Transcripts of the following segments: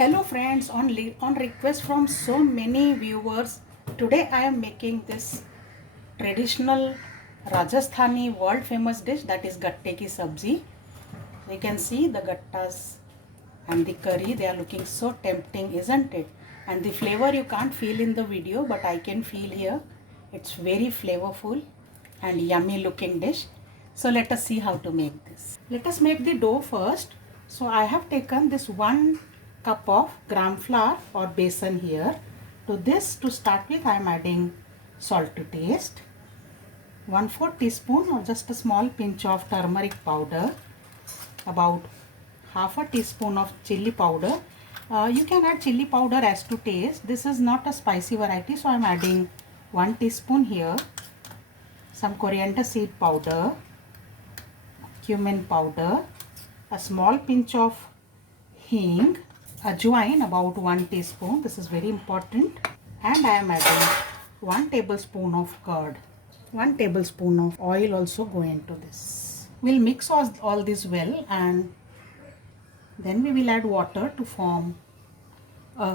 Hello friends, on request from so many viewers, today I am making this traditional Rajasthani world famous dish, that is gatte ki sabzi. You can see the gattas and the curry, they are looking so tempting, isn't it? And the flavor you can't feel in the video, but I can feel here. It's very flavorful and yummy looking dish. So let us see how to make this. Let us make the dough first. So I have taken this 1 cup of gram flour or besan here. To this, to start with, I am adding salt to taste, 1/4 teaspoon or just a small pinch of turmeric powder, about half a teaspoon of chili powder. You can add chili powder as to taste. This is not a spicy variety, so I am adding 1 teaspoon here. Some coriander seed powder, cumin powder, a small pinch of hing, ajwain about 1 teaspoon. This is very important. And I am adding 1 tablespoon of curd. 1 tablespoon of oil also go into this. We'll mix all this well, and then we will add water to form a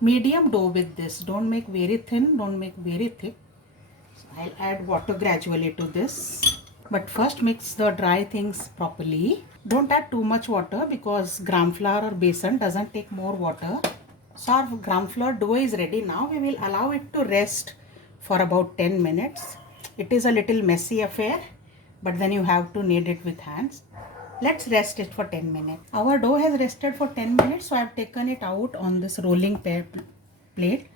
medium dough with this. Don't make very thin, don't make very thick. So I'll add water gradually to this. But first mix the dry things properly. Don't add too much water because gram flour or besan doesn't take more water. So our gram flour dough is ready now. We will allow it to rest for about 10 minutes. It is a little messy affair, but then you have to knead it with hands. Let's rest it for 10 minutes. Our dough has rested for 10 minutes, so I have taken it out on this rolling plate.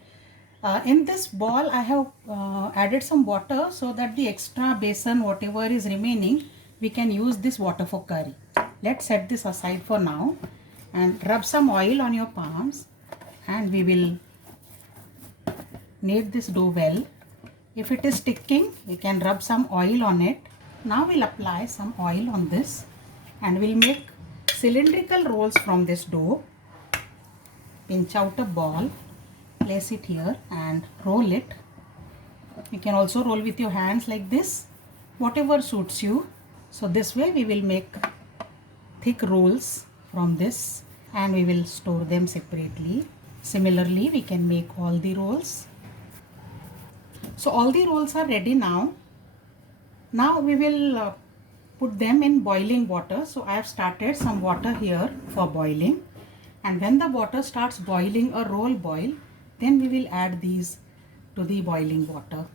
In this ball, I have added some water so that the extra besan, whatever is remaining, we can use this water for curry. Let's set this aside for now and rub some oil on your palms, and we will knead this dough well. If it is sticking, we can rub some oil on it. Now we'll apply some oil on this and we'll make cylindrical rolls from this dough. Pinch out a ball, place it here and roll it. You can also roll with your hands like this, whatever suits you. So this way we will make thick rolls from this and we will store them separately. Similarly, we can make all the rolls. So all the rolls are ready now. Now we will put them in boiling water. So I have started some water here for boiling, and when the water starts boiling a roll boil, then we will add these to the boiling water.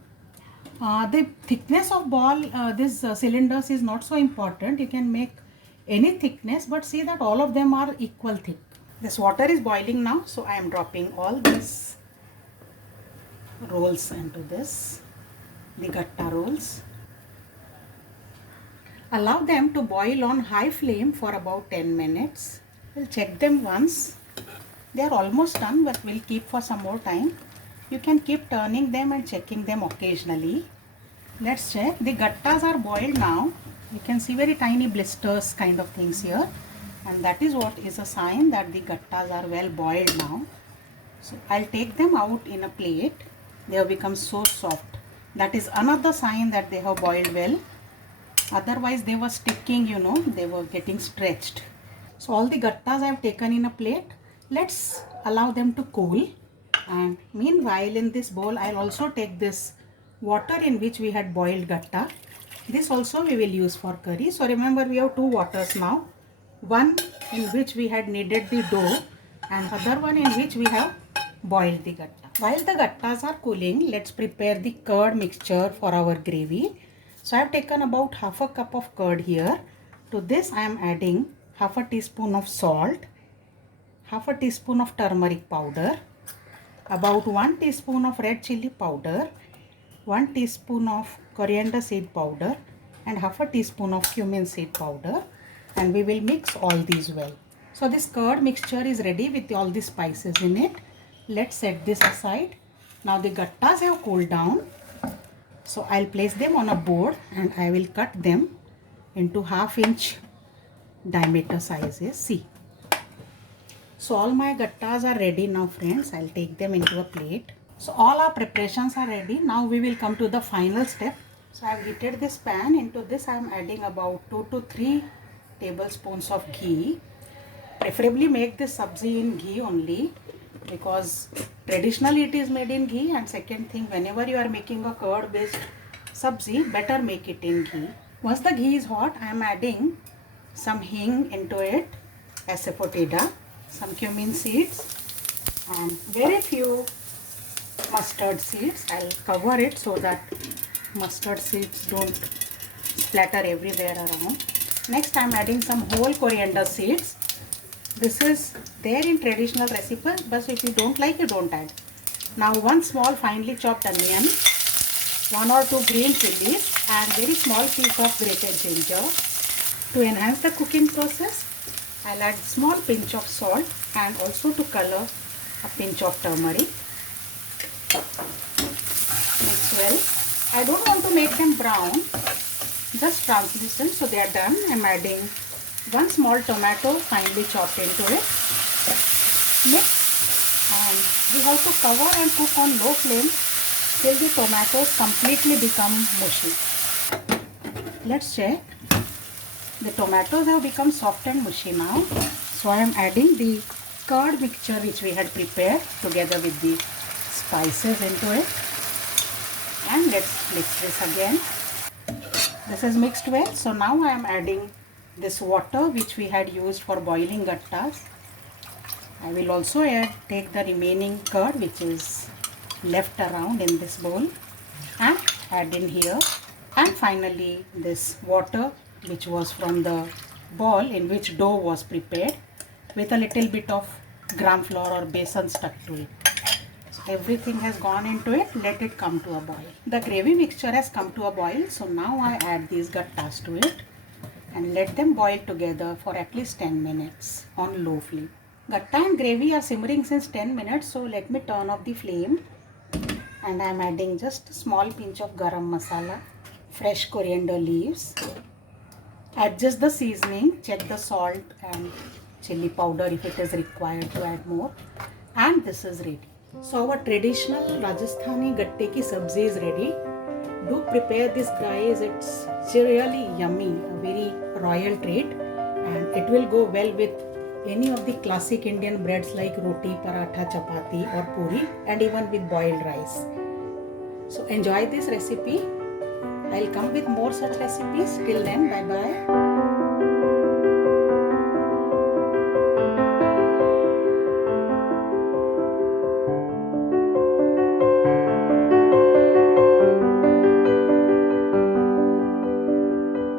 The thickness of ball, this cylinders is not so important. You can make any thickness, but see that all of them are equal thick. This water is boiling now, so I am dropping all these rolls into this, the gatta rolls. Allow them to boil on high flame for about 10 minutes. We'll check them once. They are almost done, but we'll keep for some more time. You can keep turning them and checking them occasionally. Let's check. The gattas are boiled now. You can see very tiny blisters kind of things here, and that is what is a sign that the gattas are well boiled now. So I'll take them out in a plate. They have become so soft. That is another sign that they have boiled well. Otherwise they were sticking, they were getting stretched. So all the gattas I have taken in a plate. Let's allow them to cool. And meanwhile, in this bowl, I'll also take this water in which we had boiled gatta. This also we will use for curry. So remember, we have two waters now. One in which we had kneaded the dough, and other one in which we have boiled the gatta. While the gattas are cooling, let's prepare the curd mixture for our gravy. So I have taken about half a cup of curd here. To this I am adding half a teaspoon of salt, half a teaspoon of turmeric powder, about 1 teaspoon of red chili powder, 1 teaspoon of coriander seed powder, and half a teaspoon of cumin seed powder, and we will mix all these well. So this curd mixture is ready with all the spices in it. Let's set this aside. Now the gattas have cooled down. So I'll place them on a board and I will cut them into 1/2 inch diameter sizes. See. So all my gattas are ready now, friends. I'll take them into a plate. So all our preparations are ready. Now we will come to the final step. So I've heated this pan. Into this I am adding about 2 to 3 tablespoons of ghee. preferably make this sabzi in ghee only, because traditionally it is made in ghee, and second thing, whenever you are making a curd based sabzi, better make it in ghee. Once the ghee is hot, I am adding some hing into it, asafoetida, some cumin seeds, and very few mustard seeds. I'll cover it so that mustard seeds don't splatter everywhere around. Next, I'm adding some whole coriander seeds. This is there in traditional recipe, but if you don't like it, don't add. Now, one small finely chopped onion, 1 or 2 green chilies, and very small piece of grated ginger. To enhance the cooking process, I'll add small pinch of salt and also to color a pinch of turmeric. Mix well. I don't want to make them brown, just translucent, so they are done. I'm adding 1 small tomato finely chopped into it. Mix, and we have to cover and cook on low flame till the tomatoes completely become mushy. Let's check. The tomatoes have become soft and mushy now. So I am adding the curd mixture which we had prepared together with the spices into it. And let's mix this again. This is mixed well. So now I am adding this water which we had used for boiling gattas. I will also take the remaining curd which is left around in this bowl and add in here. And finally this water which was from the ball in which dough was prepared with a little bit of gram flour or besan stuck to it. So everything has gone into it. Let it come to a boil. The gravy mixture has come to a boil. So now I add these gattas to it and let them boil together for at least 10 minutes on low flame. Gatta and gravy are simmering since 10 minutes. So let me turn off the flame, and I am adding just a small pinch of garam masala, fresh coriander leaves. Adjust the seasoning, check the salt and chili powder if it is required to add more, and this is ready. So our traditional Rajasthani gatte ki sabzi is ready. Do prepare this, guys. It's really yummy, a very royal treat, and it will go well with any of the classic Indian breads like roti, paratha, chapati or puri, and even with boiled rice. So enjoy this recipe. I'll come with more such recipes. Till then, bye bye.